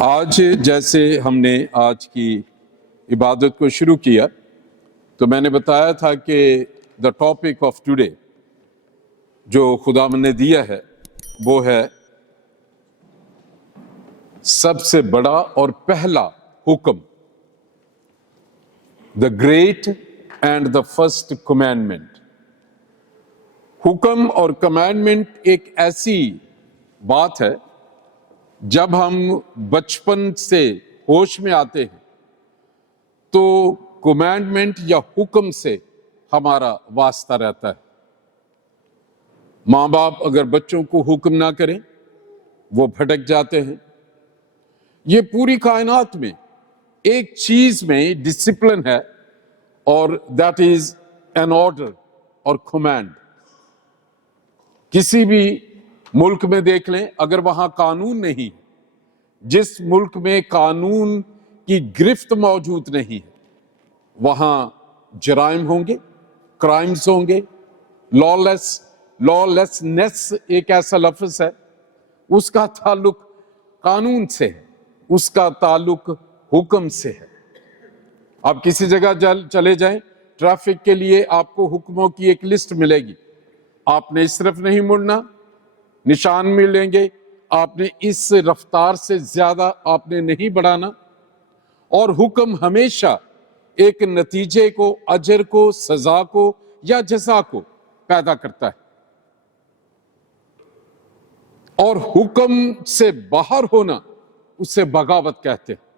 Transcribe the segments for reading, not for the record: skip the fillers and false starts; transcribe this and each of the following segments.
آج جیسے ہم نے آج کی عبادت کو شروع کیا تو میں نے بتایا تھا کہ دا ٹاپک آف ٹوڈے جو خدا نے دیا ہے وہ ہے سب سے بڑا اور پہلا حکم، the great and the first commandment. حکم اور کمانڈمنٹ ایک ایسی بات ہے، جب ہم بچپن سے ہوش میں آتے ہیں تو کمانڈمنٹ یا حکم سے ہمارا واسطہ رہتا ہے۔ ماں باپ اگر بچوں کو حکم نہ کریں وہ بھٹک جاتے ہیں۔ یہ پوری کائنات میں ایک چیز میں ڈسپلن ہے اور دیٹ از این آرڈر اور کمانڈ۔ کسی بھی ملک میں دیکھ لیں، اگر وہاں قانون نہیں، جس ملک میں قانون کی گرفت موجود نہیں ہے وہاں جرائم ہوں گے، کرائمز ہوں گے۔ لا لیسنس ایک ایسا لفظ ہے، اس کا تعلق قانون سے ہے، اس کا تعلق حکم سے ہے۔ آپ کسی جگہ چلے جائیں، ٹریفک کے لیے آپ کو حکموں کی ایک لسٹ ملے گی۔ آپ نے اس طرف نہیں مڑنا، نشان ملیں گے، آپ نے اس رفتار سے زیادہ آپ نے نہیں بڑھانا، اور حکم ہمیشہ ایک نتیجے کو، اجر کو، سزا کو یا جزا کو پیدا کرتا ہے۔ اور حکم سے باہر ہونا اسے بغاوت کہتے ہیں۔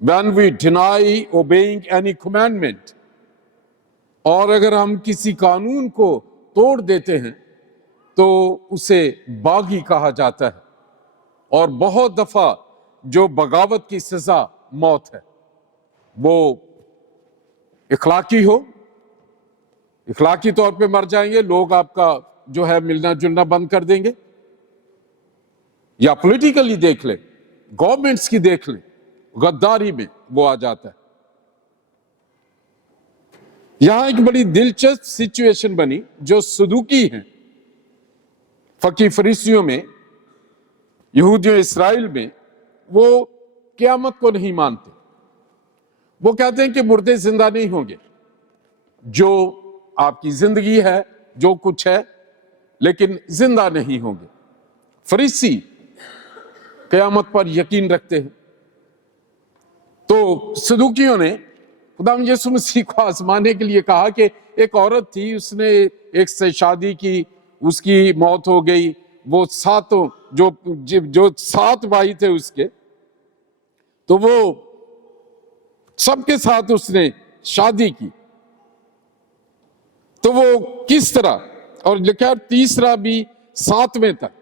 When we deny obeying any commandment، اور اگر ہم کسی قانون کو توڑ دیتے ہیں تو اسے باغی کہا جاتا ہے، اور بہت دفعہ جو بغاوت کی سزا موت ہے، وہ اخلاقی ہو، اخلاقی طور پہ مر جائیں گے، لوگ آپ کا جو ہے ملنا جلنا بند کر دیں گے، یا پولیٹیکلی دیکھ لیں، گورنمنٹس کی دیکھ لیں، غداری میں وہ آ جاتا ہے۔ یہاں ایک بڑی دلچسپ سچویشن بنی، جو صدوقی ہیں، فقی فریسیوں میں، یہودیوں اسرائیل میں، وہ قیامت کو نہیں مانتے۔ وہ کہتے ہیں کہ مردے زندہ نہیں ہوں گے، جو آپ کی زندگی ہے، جو کچھ ہے، لیکن زندہ نہیں ہوں گے۔ فریسی قیامت پر یقین رکھتے ہیں۔ تو صدوقیوں نے خدا یسوع مسیح کو آزمانے کے لیے کہا کہ ایک عورت تھی، اس نے ایک سے شادی کی، اس کی موت ہو گئی، وہ ساتوں جو 7 بھائی تھے اس کے، تو وہ سب کے ساتھ اس نے شادی کی، تو وہ کس طرح، اور لکھا تیسرا بھی 7ویں تک،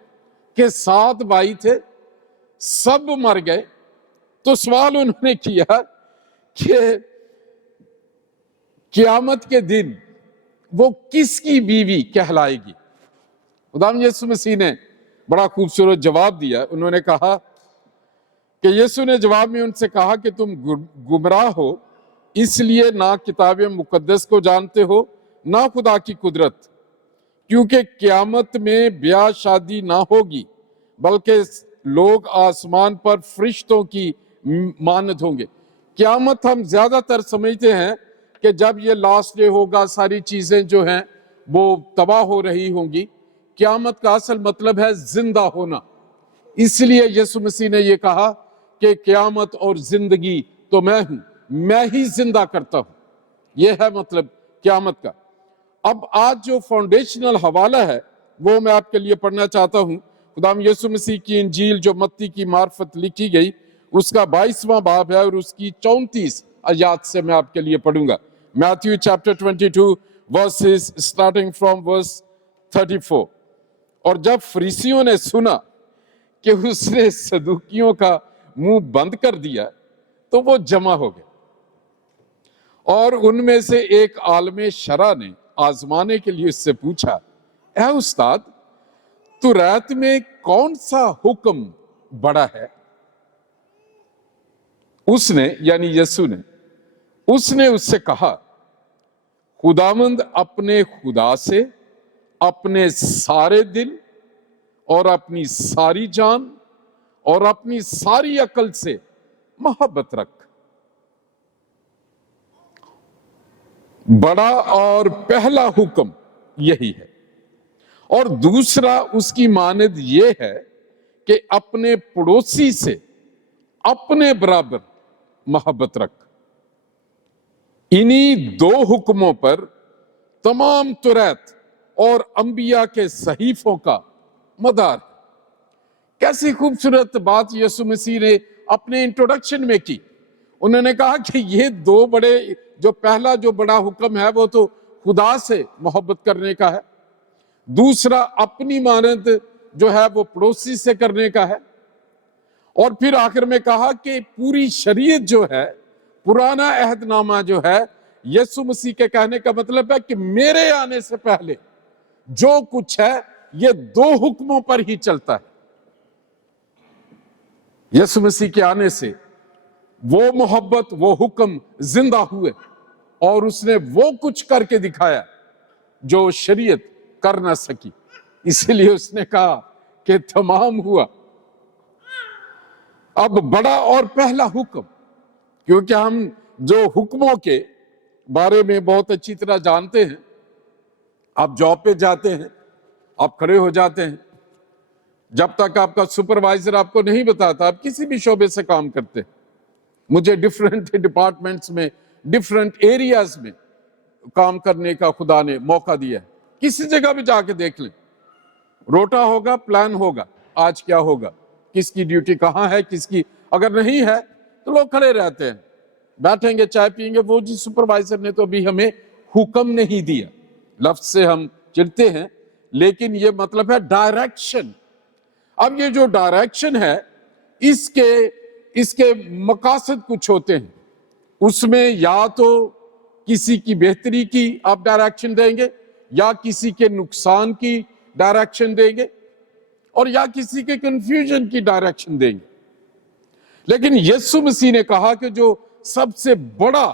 کہ 7 بھائی تھے، سب مر گئے۔ تو سوال انہوں نے کیا کہ قیامت کے دن وہ کس کی بیوی کہلائے گی؟ خدا یسوع مسیح نے بڑا خوبصورت جواب دیا۔ انہوں نے کہا کہ یسوع نے جواب میں ان سے کہا کہ تم گمراہ ہو، اس لیے نہ کتاب مقدس کو جانتے ہو نہ خدا کی قدرت، کیونکہ قیامت میں بیاہ شادی نہ ہوگی، بلکہ لوگ آسمان پر فرشتوں کی مانند ہوں گے۔ قیامت ہم زیادہ تر سمجھتے ہیں کہ جب یہ لاسٹ ڈے ہوگا، ساری چیزیں جو ہیں وہ تباہ ہو رہی ہوں گی۔ قیامت کا اصل مطلب ہے زندہ ہونا۔ اس لیے یسوع مسیح نے یہ کہا کہ قیامت اور زندگی تو میں ہوں، میں ہی زندہ کرتا ہوں۔ یہ ہے مطلب قیامت کا۔ اب آج جو فاؤنڈیشنل حوالہ ہے وہ میں آپ کے لیے پڑھنا چاہتا ہوں۔ خدا یسوع مسیح کی انجیل جو متی کی معرفت لکھی گئی، اس کا 22واں باب ہے، اور اس کی 34 آیات سے میں آپ کے لیے پڑھوں گا۔ Matthew chapter 22 verses starting from verse 34۔ اور جب فریسیوں نے سنا کہ اس نے صدوقیوں کا منہ بند کر دیا تو وہ جمع ہو گئے، اور ان میں سے ایک عالم شرع نے آزمانے کے لیے اس سے پوچھا، اے استاد، تو رات میں کون سا حکم بڑا ہے؟ اس نے، یعنی یسوع نے، اس نے اس سے کہا، خداوند اپنے خدا سے اپنے سارے دل اور اپنی ساری جان اور اپنی ساری عقل سے محبت رکھ۔ بڑا اور پہلا حکم یہی ہے، اور دوسرا اس کی مانند یہ ہے کہ اپنے پڑوسی سے اپنے برابر محبت رکھ۔ انہی دو حکموں پر تمام توریت اور انبیاء کے صحیفوں کا مدار ہے۔ کیسی خوبصورت بات یسوع مسیح نے اپنے انٹروڈکشن میں کی۔ انہوں نے کہا کہ یہ دو بڑے، جو پہلا جو بڑا حکم ہے وہ تو خدا سے محبت کرنے کا ہے، دوسرا اپنی مانند جو ہے وہ پڑوسی سے کرنے کا ہے، اور پھر آخر میں کہا کہ پوری شریعت جو ہے، پرانا عہد نامہ جو ہے، یسوع مسیح کے کہنے کا مطلب ہے کہ میرے آنے سے پہلے جو کچھ ہے یہ دو حکموں پر ہی چلتا ہے۔ یسوع مسیح کے آنے سے وہ محبت، وہ حکم زندہ ہوئے، اور اس نے وہ کچھ کر کے دکھایا جو شریعت کر نہ سکی، اسی لیے اس نے کہا کہ تمام ہوا۔ اب بڑا اور پہلا حکم، کیونکہ ہم جو حکموں کے بارے میں بہت اچھی طرح جانتے ہیں، آپ جاب پہ جاتے ہیں، آپ کھڑے ہو جاتے ہیں، جب تک آپ کا سپروائزر آپ کو نہیں بتاتا، آپ کسی بھی شعبے سے کام کرتے ہیں۔ مجھے ڈیفرنٹ ڈپارٹمنٹس میں، ڈیفرنٹ ایریاز میں کام کرنے کا خدا نے موقع دیا ہے۔ کسی جگہ بھی جا کے دیکھ لیں، روٹا ہوگا، پلان ہوگا، آج کیا ہوگا، کس کی ڈیوٹی کہاں ہے، کس کی اگر نہیں ہے تو لوگ کھڑے رہتے ہیں، بیٹھیں گے، چائے پئیں گے، وہ جی سپروائزر نے تو ابھی ہمیں حکم نہیں دیا۔ لفظ سے ہم چلتے ہیں، لیکن یہ مطلب ہے ڈائریکشن۔ اب یہ جو ڈائریکشن ہے، اس کے مقاصد کچھ ہوتے ہیں۔ اس میں یا تو کسی کی بہتری کی آپ ڈائریکشن دیں گے، یا کسی کے نقصان کی ڈائریکشن دیں گے، اور یا کسی کے کنفیوژن کی ڈائریکشن دیں گے۔ لیکن یسوع مسیح نے کہا کہ جو سب سے بڑا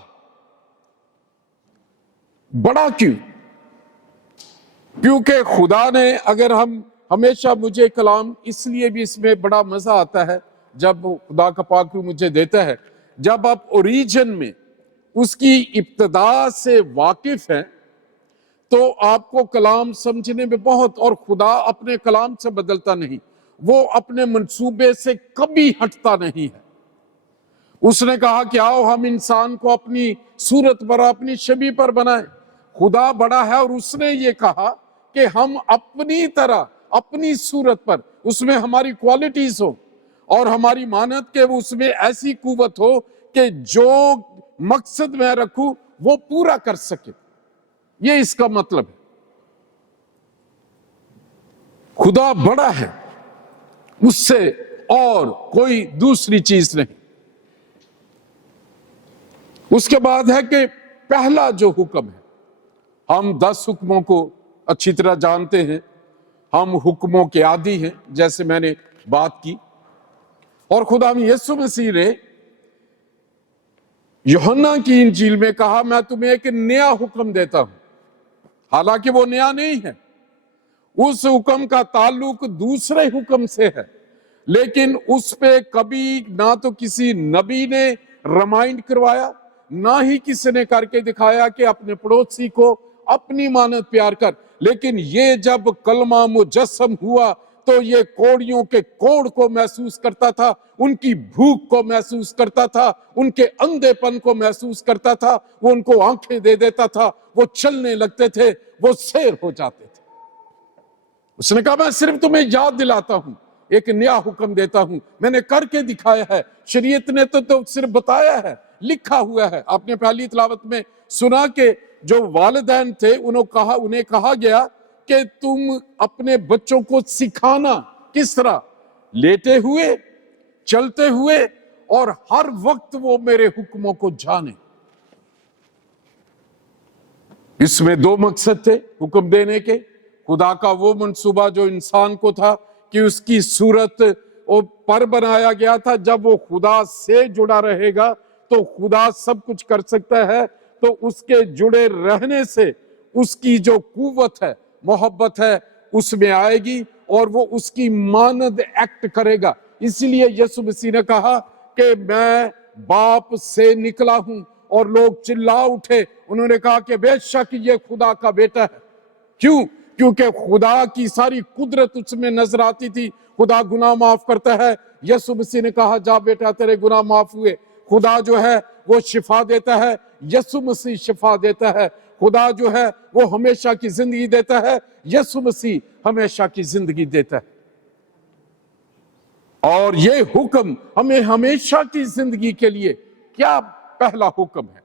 کیونکہ خدا نے، اگر ہم ہمیشہ، مجھے کلام اس لیے بھی اس میں بڑا مزہ آتا ہے جب خدا کا پاک روح مجھے دیتا ہے، جب آپ اوریجن میں اس کی ابتدا سے واقف ہیں تو آپ کو کلام سمجھنے میں بہت، اور خدا اپنے کلام سے بدلتا نہیں، وہ اپنے منصوبے سے کبھی ہٹتا نہیں ہے۔ اس نے کہا کہ آؤ ہم انسان کو اپنی صورت پر، اپنی شبیہ پر بنائیں۔ خدا بڑا ہے، اور اس نے یہ کہا کہ ہم اپنی طرح، اپنی صورت پر، اس میں ہماری کوالٹیز ہو، اور ہماری مانت کے اس میں ایسی قوت ہو کہ جو مقصد میں رکھوں وہ پورا کر سکے۔ یہ اس کا مطلب ہے۔ خدا بڑا ہے، اس سے اور کوئی دوسری چیز نہیں۔ اس کے بعد ہے کہ پہلا جو حکم ہے، ہم 10 حکموں کو اچھی طرح جانتے ہیں، ہم حکموں کے عادی ہیں جیسے میں نے بات کی، اور خدا یسوع مسیح نے یوحنا کی انجیل میں کہا میں تمہیں ایک نیا حکم دیتا ہوں، حالانکہ وہ نیا نہیں ہے، اس حکم کا تعلق دوسرے حکم سے ہے، لیکن اس پہ کبھی نہ تو کسی نبی نے ریمائنڈ کروایا، نہ ہی کسی نے کر کے دکھایا کہ اپنے پڑوسی کو اپنی مانند پیار کر۔ لیکن یہ جب کلمہ مجسم ہوا تو یہ کوڑیوں کے کوڑ کو محسوس کرتا تھا، ان کی بھوک کو محسوس کرتا تھا، ان کے اندھے پن کو محسوس کرتا تھا، وہ ان کو آنکھیں دے دیتا تھا، وہ چلنے لگتے تھے، وہ سیر ہو جاتے تھے۔ اس نے کہا میں صرف تمہیں یاد دلاتا ہوں، ایک نیا حکم دیتا ہوں، میں نے کر کے دکھایا ہے، شریعت نے تو صرف بتایا ہے، لکھا ہوا ہے۔ آپ نے پہلی تلاوت میں سنا کہ جو والدین تھے انہیں کہا گیا کہ تم اپنے بچوں کو سکھانا کس طرح، لیٹے ہوئے، چلتے ہوئے، اور ہر وقت وہ میرے حکموں کو جانے۔ اس میں 2 مقصد تھے حکم دینے کے۔ خدا کا وہ منصوبہ جو انسان کو تھا کہ اس کی صورت پر بنایا گیا تھا، جب وہ خدا سے جڑا رہے گا تو خدا سب کچھ کر سکتا ہے، تو اس کے جڑے رہنے سے اس کی جو قوت ہے، محبت ہے، اس میں آئے گی، اور وہ اس کی مانند ایکٹ کرے گا۔ اسی لیے یسوع مسیح نے کہا کہ میں باپ سے نکلا ہوں، اور لوگ چلا اٹھے، انہوں نے کہا کہ بے شک یہ خدا کا بیٹا ہے۔ کیوں؟ کیونکہ خدا کی ساری قدرت اس میں نظر آتی تھی۔ خدا گناہ معاف کرتا ہے، یسوع مسیح نے کہا جا بیٹا تیرے گناہ معاف ہوئے۔ خدا جو ہے وہ شفا دیتا ہے، یسوع مسیح شفا دیتا ہے۔ خدا جو ہے وہ ہمیشہ کی زندگی دیتا ہے، یسوع مسیح ہمیشہ کی زندگی دیتا ہے۔ اور یہ حکم ہمیں ہمیشہ کی زندگی کے لیے کیا پہلا حکم ہے؟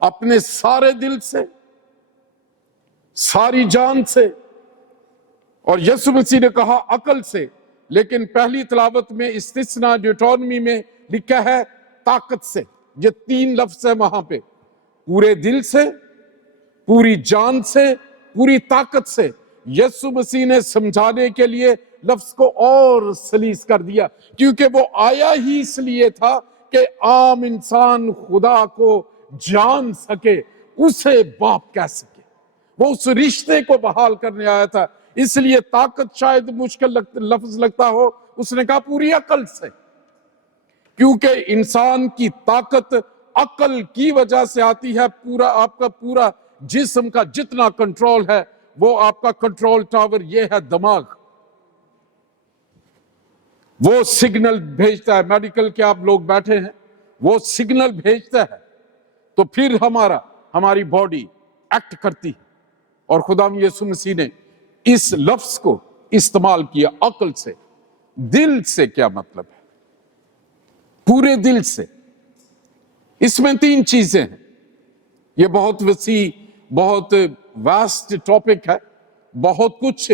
اپنے سارے دل سے، ساری جان سے، اور یسوع مسیح نے کہا عقل سے، لیکن پہلی تلاوت میں استثناء ڈیوٹرانومی میں لکھا ہے طاقت سے۔ یہ 3 لفظ ہے وہاں پہ، پورے دل سے، پوری جان سے، پوری طاقت سے۔ یسوع مسیح نے سمجھانے کے لیے لفظ کو اور سلیس کر دیا، کیونکہ وہ آیا ہی اس لیے تھا کہ عام انسان خدا کو جان سکے، اسے باپ کہہ سکے۔ وہ اس رشتے کو بحال کرنے آیا تھا۔ اس لیے طاقت شاید مشکل لفظ لگتا ہو، اس نے کہا پوری عقل سے، کیونکہ انسان کی طاقت عقل کی وجہ سے آتی ہے۔ پورا آپ کا پورا جسم کا جتنا کنٹرول ہے، وہ آپ کا کنٹرول ٹاور یہ ہے دماغ۔ وہ سگنل بھیجتا ہے، میڈیکل کے آپ لوگ بیٹھے ہیں، وہ سگنل بھیجتا ہے تو پھر ہماری باڈی ایکٹ کرتی ہے۔ اور خدا یسوع مسیح نے اس لفظ کو استعمال کیا عقل سے۔ دل سے کیا مطلب ہے؟ پورے دل سے۔ اس میں 3 چیزیں ہیں۔ یہ بہت وسیع، بہت واسٹ ٹاپک ہے، بہت کچھ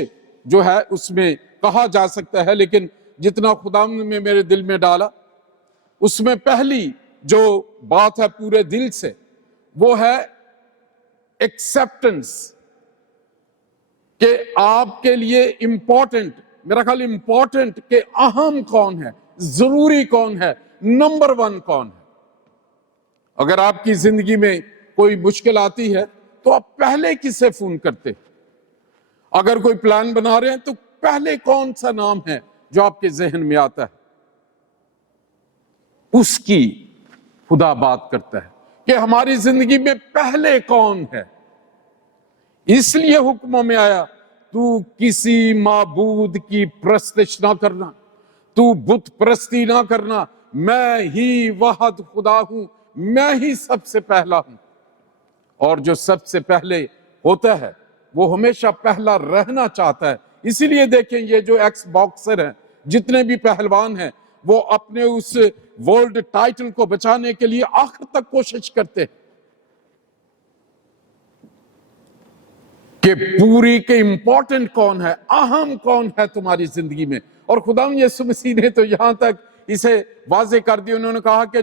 جو ہے اس میں کہا جا سکتا ہے، لیکن جتنا خدا نے میرے دل میں ڈالا، اس میں پہلی جو بات ہے پورے دل سے، وہ ہے ایکسیپٹنس، کہ آپ کے لیے امپورٹنٹ، میرا خیال امپورٹنٹ کہ اہم کون ہے، ضروری کون ہے، نمبر 1 کون ہے۔ اگر آپ کی زندگی میں کوئی مشکل آتی ہے تو آپ پہلے کسے فون کرتے؟ اگر کوئی پلان بنا رہے ہیں تو پہلے کون سا نام ہے جو آپ کے ذہن میں آتا ہے؟ اس کی خدا بات کرتا ہے کہ ہماری زندگی میں پہلے کون ہے۔ اس لیے حکموں میں آیا تو کسی معبود کی پرستش نہ کرنا، تو بت پرستی نہ کرنا، میں ہی واحد خدا ہوں، میں ہی سب سے پہلا ہوں۔ اور جو سب سے پہلے ہوتا ہے وہ ہمیشہ پہلا رہنا چاہتا ہے۔ اسی لیے دیکھیں یہ جو ایکس باکسر ہیں، جتنے بھی پہلوان ہیں، وہ اپنے اس ورلڈ ٹائٹل کو بچانے کے لیے آخر تک کوشش کرتے ہیں کہ پوری کے امپورٹنٹ کون ہے، اہم کون ہے تمہاری زندگی میں۔ اور خدا یسوع مسیح نے تو یہاں تک اسے واضح کر دیا، انہوں نے کہا کہ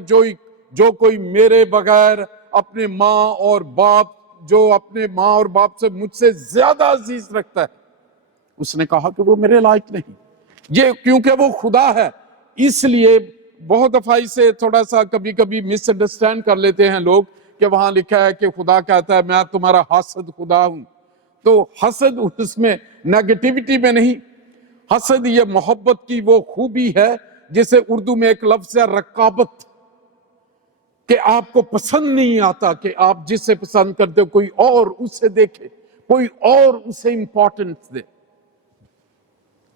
جو کوئی میرے بغیر اپنے ماں اور باپ، جو اپنے ماں اور باپ سے مجھ سے زیادہ عزیز رکھتا ہے، اس نے کہا کہ وہ میرے لائق نہیں۔ یہ کیونکہ وہ خدا ہے، اس لیے بہت دفعہ اسے تھوڑا سا کبھی کبھی مس انڈرسٹینڈ کر لیتے ہیں لوگ کہ وہاں لکھا ہے کہ خدا کہتا ہے میں تمہارا حاسد خدا ہوں۔ تو حسد اس میں نیگیٹیوٹی میں نہیں، حسد یہ محبت کی وہ خوبی ہے جسے اردو میں ایک لفظ ہے رقابت، کہ آپ کو پسند نہیں آتا کہ آپ جسے پسند کرتے ہو کوئی اور اسے دیکھے، کوئی اور اسے امپورٹنس دے۔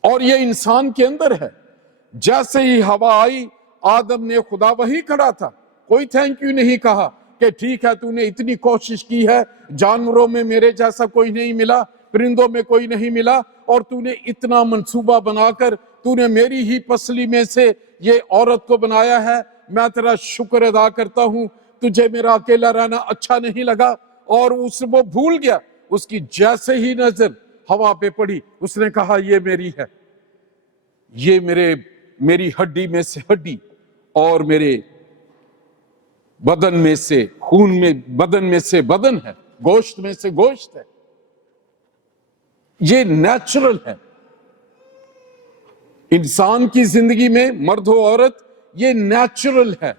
اور یہ انسان کے اندر ہے۔ جیسے ہی ہوا آئی، آدم نے خدا وہی کھڑا تھا، کوئی تھینک یو نہیں کہا کہ ٹھیک ہے تو نے اتنی کوشش کی ہے، جانوروں میں میرے جیسا کوئی نہیں ملا، پرندوں میں کوئی نہیں ملا، اور تو نے اتنا منصوبہ بنا کر تو نے میری ہی پسلی میں سے یہ عورت کو بنایا ہے، میں تیرا شکر ادا کرتا ہوں، تجھے میرا اکیلا رہنا اچھا نہیں لگا۔ اور وہ بھول گیا، اس کی جیسے ہی نظر ہوا پہ پڑی، اس نے کہا یہ میری ہے، یہ میری ہڈی میں سے ہڈی اور میرے بدن میں سے خون میں، بدن میں سے بدن ہے، گوشت میں سے گوشت ہے۔ یہ نیچرل ہے انسان کی زندگی میں، مرد ہو عورت، یہ نیچرل ہے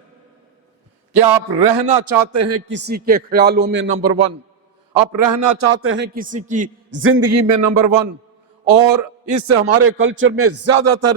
کہ آپ رہنا چاہتے ہیں کسی کے خیالوں میں نمبر 1، آپ رہنا چاہتے ہیں کسی کی زندگی میں نمبر 1۔ اور اس سے ہمارے کلچر میں زیادہ تر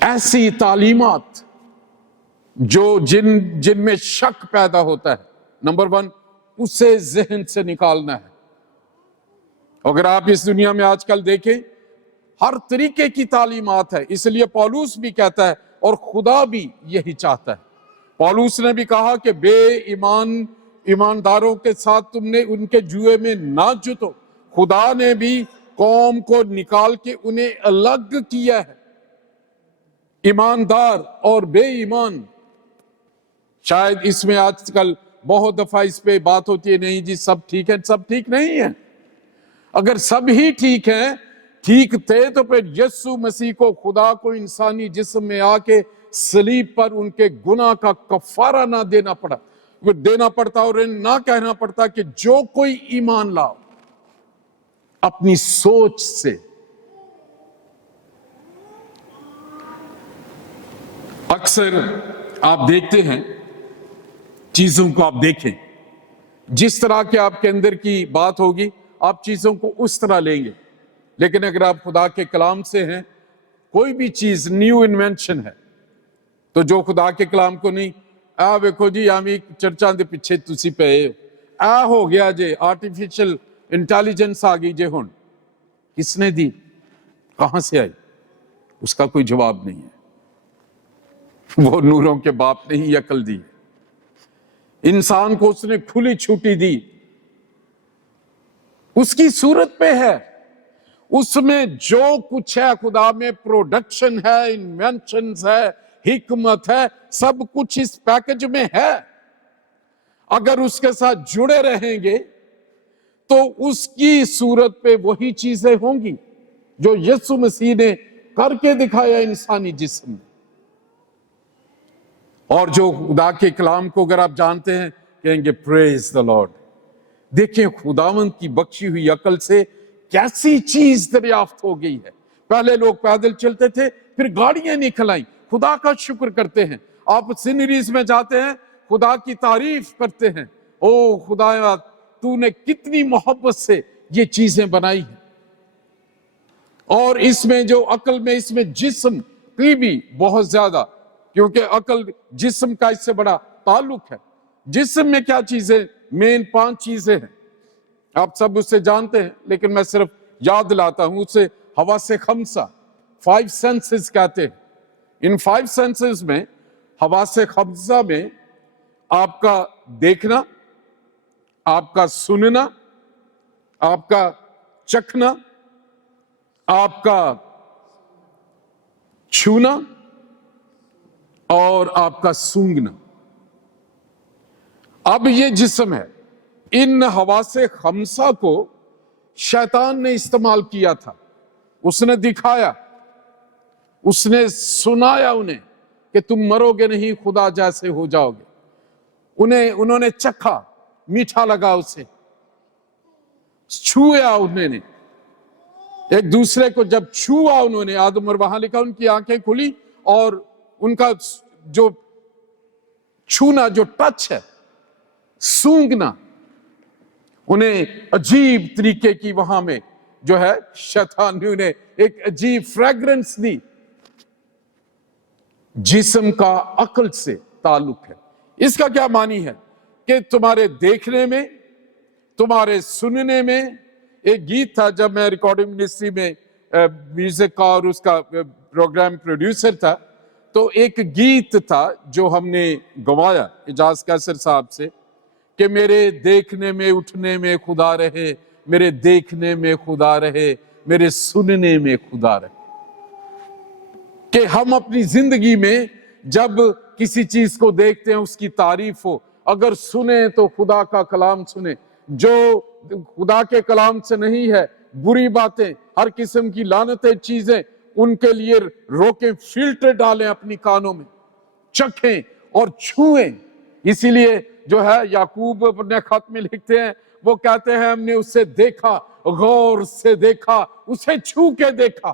ایسی تعلیمات جو جن میں شک پیدا ہوتا ہے، نمبر 1 اسے ذہن سے نکالنا ہے۔ اگر آپ اس دنیا میں آج کل دیکھیں، ہر طریقے کی تعلیمات ہے، اس لیے پولوس بھی کہتا ہے اور خدا بھی یہی چاہتا ہے۔ پولوس نے بھی کہا کہ بے ایمانداروں کے ساتھ تم نے ان کے جوئے میں نہ جتو۔ خدا نے بھی قوم کو نکال کے انہیں الگ کیا ہے، ایماندار اور بے ایمان۔ شاید اس میں آج کل بہت دفعہ اس پہ بات ہوتی ہے، نہیں جی سب ٹھیک ہے، سب ٹھیک نہیں ہے۔ اگر سب ہی ٹھیک ہیں، ٹھیک تھے تو پھر یسوع مسیح کو، خدا کو انسانی جسم میں آ کے صلیب پر ان کے گناہ کا کفارہ نہ دینا پڑتا اور نہ کہنا پڑتا کہ جو کوئی ایمان لاؤ اپنی سوچ سے۔ اکثر آپ دیکھتے ہیں چیزوں کو، آپ دیکھیں جس طرح کے آپ کے اندر کی بات ہوگی آپ چیزوں کو اس طرح لیں گے، لیکن اگر آپ خدا کے کلام سے ہیں، کوئی بھی چیز نیو انوینشن ہے تو جو خدا کے کلام کو نہیں، ویکھو جی ہمیں چرچاں دے پیچھے تسی پے ہو گیا جے، آرٹیفیشل انٹیلیجنس آ گئی جے، ہن کس نے دی، کہاں سے آئی؟ اس کا کوئی جواب نہیں ہے۔ وہ نوروں کے باپ نے ہی عقل دی، انسان کو اس نے کھلی چھوٹی دی، اس کی صورت پہ ہے، اس میں جو کچھ ہے خدا میں، پروڈکشن ہے، انوینشنز ہے، حکمت ہے، سب کچھ اس پیکج میں ہے۔ اگر اس کے ساتھ جڑے رہیں گے تو اس کی صورت پہ وہی چیزیں ہوں گی جو یسوع مسیح نے کر کے دکھایا انسانی جسم میں۔ اور جو خدا کے کلام کو اگر آپ جانتے ہیں، کہیں گے پریز دا لارڈ۔ دیکھیں خداوند کی بخشی ہوئی عقل سے کیسی چیز دریافت ہو گئی ہے۔ پہلے لوگ پیدل چلتے تھے، پھر گاڑیاں نکل آئیں، خدا کا شکر کرتے ہیں۔ آپ سینریز میں جاتے ہیں، خدا کی تعریف کرتے ہیں، او خدایا تو نے کتنی محبت سے یہ چیزیں بنائی ہیں۔ اور اس میں جو عقل میں، اس میں جسم کی بھی بہت زیادہ، کیونکہ عقل جسم کا اس سے بڑا تعلق ہے۔ جسم میں کیا چیزیں؟ مین 5 چیزیں ہیں، آپ سب اسے جانتے ہیں، لیکن میں صرف یاد دلاتا ہوں اسے۔ حواس خمسہ، 5 سینسز کہتے ہیں۔ ان 5 سینسز میں، حواس خمسہ میں آپ کا دیکھنا، آپ کا سننا، آپ کا چکھنا، آپ کا چھونا اور آپ کا سونگنا۔ اب یہ جسم ہے، ان حواس خمسہ کو شیطان نے استعمال کیا تھا، اس نے دکھایا، اس نے سنایا انہیں کہ تم مرو گے نہیں، خدا جیسے ہو جاؤ گے۔ انہوں نے چکھا، میٹھا لگا اسے، چھویا انہوں نے ایک دوسرے کو، جب چھوا انہوں نے، آدم اور وہاں لکھا ان کی آنکھیں کھلی اور ان کا جو چھونا، جو ٹچ ہے، سونگنا، انہیں عجیب طریقے کی وہاں میں جو ہے شیطان نے انہیں ایک عجیب فریگرنس دی۔ جسم کا عقل سے تعلق ہے۔ اس کا کیا معنی ہے کہ تمہارے دیکھنے میں، تمہارے سننے میں، ایک گیت تھا جب میں ریکارڈنگ منسٹری میں میوزک کا اور اس کا پروگرام پروڈیوسر تھا، تو ایک گیت تھا جو ہم نے گوایا اجاز قیصر صاحب سے کہ میرے دیکھنے میں اٹھنے میں خدا رہے، میرے دیکھنے میں خدا رہے، میرے سننے میں خدا رہے۔ کہ ہم اپنی زندگی میں جب کسی چیز کو دیکھتے ہیں اس کی تعریف ہو، اگر سنیں تو خدا کا کلام سنیں، جو خدا کے کلام سے نہیں ہے، بری باتیں، ہر قسم کی لعنتیں چیزیں، ان کے لیے روکیں، فلٹر ڈالیں اپنی کانوں میں، چکھیں اور چھوئیں۔ اسی لیے جو ہے یعقوب اپنے خط میں لکھتے ہیں، وہ کہتے ہیں ہم نے اسے دیکھا، غور سے دیکھا، اسے چھو کے دیکھا،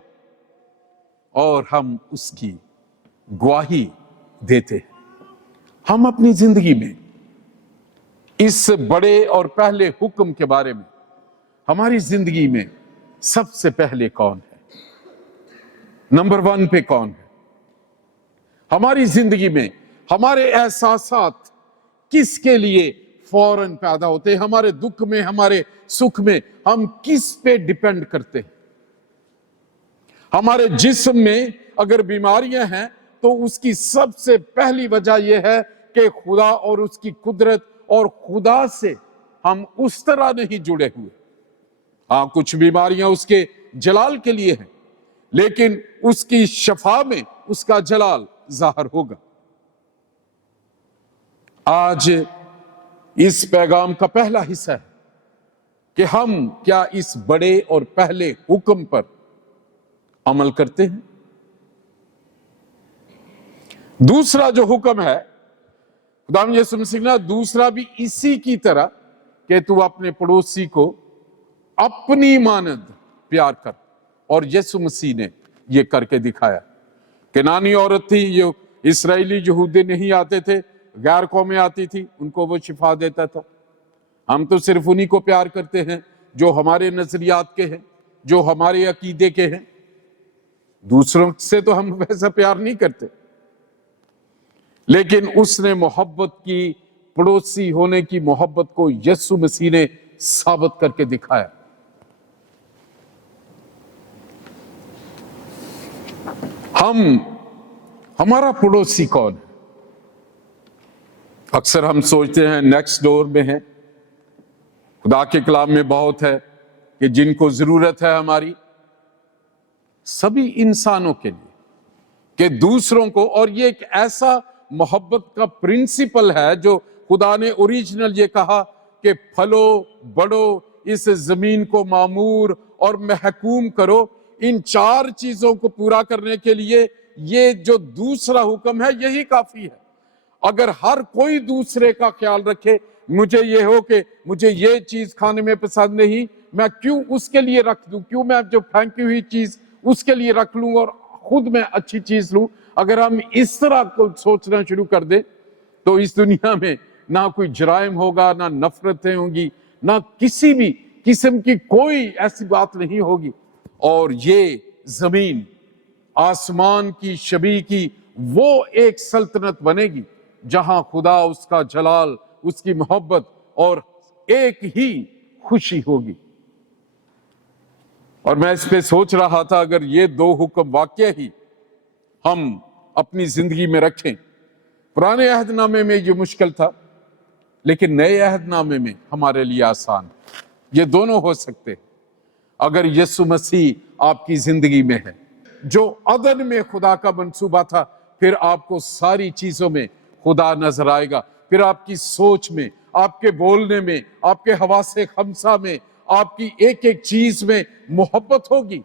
اور ہم اس کی گواہی دیتے ہیں۔ ہم اپنی زندگی میں اس بڑے اور پہلے حکم کے بارے میں، ہماری زندگی میں سب سے پہلے کون ہے؟ نمبر 1 پہ کون ہے؟ ہماری زندگی میں ہمارے احساسات کس کے لیے فوراً پیدا ہوتے ہیں؟ ہمارے دکھ میں، ہمارے سکھ میں ہم کس پہ ڈیپینڈ کرتے ہیں؟ ہمارے جسم میں اگر بیماریاں ہیں تو اس کی سب سے پہلی وجہ یہ ہے کہ خدا اور اس کی قدرت اور خدا سے ہم اس طرح نہیں جڑے ہوئے۔ ہاں، کچھ بیماریاں اس کے جلال کے لیے ہیں، لیکن اس کی شفا میں اس کا جلال ظاہر ہوگا۔ آج اس پیغام کا پہلا حصہ ہے کہ ہم کیا اس بڑے اور پہلے حکم پر عمل کرتے ہیں؟ دوسرا جو حکم ہے خداوند یسوع مسیح نے دوسرا بھی اسی کی طرح کہ تو اپنے پڑوسی کو اپنی مانند پیار کر، اور یسوع مسیح نے یہ کر کے دکھایا۔ کنانی عورت تھی، یہ اسرائیلی یہودی نہیں آتے تھے، غیر قومیں آتی تھی، ان کو وہ شفا دیتا تھا۔ ہم تو صرف انہی کو پیار کرتے ہیں جو ہمارے نظریات کے ہیں، جو ہمارے عقیدے کے ہیں، دوسروں سے تو ہم ویسا پیار نہیں کرتے۔ لیکن اس نے محبت کی، پڑوسی ہونے کی محبت کو یسوع مسیح نے ثابت کر کے دکھایا۔ ہمارا پڑوسی کون ہے؟ اکثر ہم سوچتے ہیں نیکسٹ ڈور میں ہے۔ خدا کے کلام میں بہت ہے کہ جن کو ضرورت ہے ہماری سبھی انسانوں کے لیے، کہ دوسروں کو، اور یہ ایک ایسا محبت کا پرنسپل ہے جو خدا نے اوریجنل یہ کہا کہ پھلو بڑھو، اس زمین کو معمور اور محکوم کرو۔ ان چار چیزوں کو پورا کرنے کے لیے یہ جو دوسرا حکم ہے یہی کافی ہے۔ اگر ہر کوئی دوسرے کا خیال رکھے، مجھے یہ ہو کہ مجھے یہ چیز کھانے میں پسند نہیں، میں کیوں اس کے لیے رکھ دوں، کیوں میں جو پھینکی ہوئی چیز اس کے لیے رکھ لوں اور خود میں اچھی چیز لوں۔ اگر ہم اس طرح کو سوچنا شروع کر دیں تو اس دنیا میں نہ کوئی جرائم ہوگا، نہ نفرتیں ہوں گی، نہ کسی بھی قسم کی کوئی ایسی بات نہیں ہوگی، اور یہ زمین آسمان کی شبیہ کی وہ ایک سلطنت بنے گی جہاں خدا، اس کا جلال، اس کی محبت اور ایک ہی خوشی ہوگی۔ اور میں اس پہ سوچ رہا تھا، اگر یہ دو حکم واقع ہی ہم اپنی زندگی میں رکھیں، پرانے عہد نامے میں یہ مشکل تھا لیکن نئے عہد نامے میں ہمارے لیے آسان، یہ دونوں ہو سکتے ہیں اگر یسوع مسیح آپ کی زندگی میں ہے۔ جو عدن میں خدا کا منصوبہ تھا، پھر آپ کو ساری چیزوں میں خدا نظر آئے گا، پھر آپ کی سوچ میں، آپ کے بولنے میں، آپ کے حواس خمسہ میں، آپ کی ایک ایک چیز میں محبت ہوگی،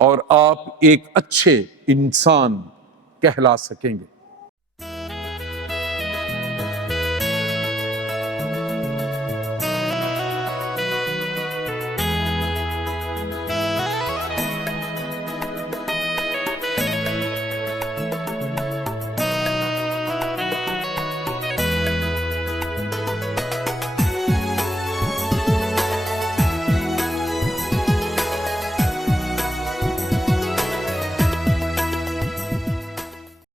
اور آپ ایک اچھے انسان کہلا سکیں گے۔